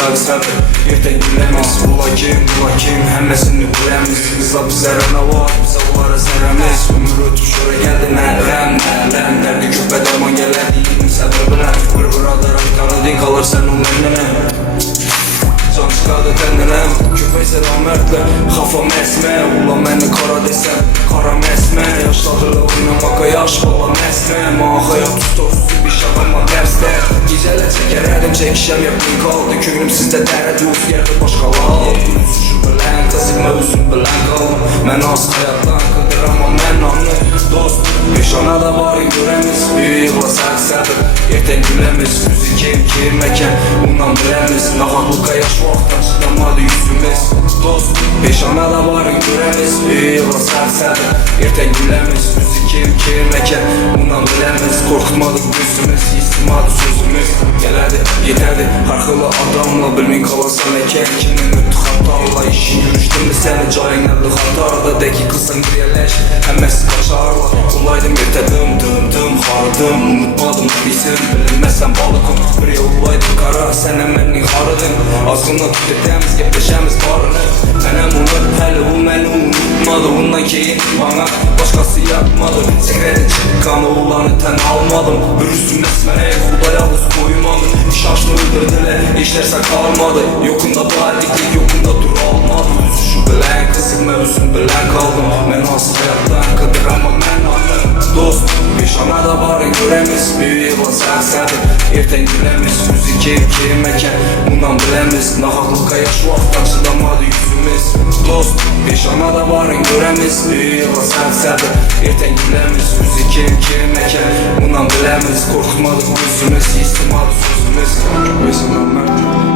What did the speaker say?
sağ-sədir Yerdən güləmiz, bula kim, həmməsini biləmiz Qıza bizə rəna var, bizə onlara zərəmiz Ömür ötüb şöra gəldi nələm Dərdi köpə dərman gələrdi, yedim səbir bilən Bir adara qanadın qalır sən o mənə Can çıxadı təndənəm, köpək sədam mərdlə Xafam əsmə, ula məni qara desəm Qara məsmə, yaşladırla oynamaka Yaş bala məsmə, mağa ya tustosuz bir şabama dərsdə Gecələ çəkərədim, çəkişəm yapın qaldı Köynüm sizdə dərədi, uz yerdə başqalar Üzüşü bilən, qazıqma üzüm bilən qalım Mən az həyatdan qıdır, amma mən anlı Dost, peşanada var görəmiz Büyük yıla sərtsədir, yerdən güləmiz Üzü kim, məkən, ondan biləmiz Naxaqlıqa yaş vaxtdan çıxlamadı yüzümüz Dost, peşanada var görəmiz Büyük yıla sərtsədir, yerdən güləmiz Üzü kim, məkən, ondan biləmiz Qorxutmadıq yüzümüz, istimadı sözümüz Gələdi, yetərdi, harxılı adamla Bilmin qalasan əkək, kimin ötü xatalla İşin yürüşdürmü səni, cayınlarlı xatarda Dəki qılsan qriyələş, həmməsi qaçarla Olaydım yetədim, xardım Unutmadım, bizim, bilinməsən balıqım Bir yollaydım qara, sənə mənni xarıdım Azğına tükətəmiz, gəpləşəmiz barını Mənəm unut, hələ o məni unutmadı Ondan keyin bana başqası yapmadı Səkrədə çıqqanı olanı tən almadım Bir üzüm əsmənə, xudaya uz koymadım Şaşını öldürdülər, işlərsə qalmadı Yokunda bariklik, yokunda dur almadı Üzüşü bilən, qızıqma üzüm bilən qaldım Mən az həyatdan qıdır, amma mən anladım Dost, peşanada varın görəmiz Büyük yıla sərtsədir, yerdən güləmiz Üzü kim, məkən, ondan biləmiz Naxaqlıqa yaş vaxtdan çıxlamadı yüzümüz Dost, peşanada varın görəmiz Büyük yıla sərtsədir, yerdən güləmiz Üzü kim, məkən, ondan biləmiz Qorxutmadıq yüzümüz, istimadı sözümüz Köpək sədam mərdlə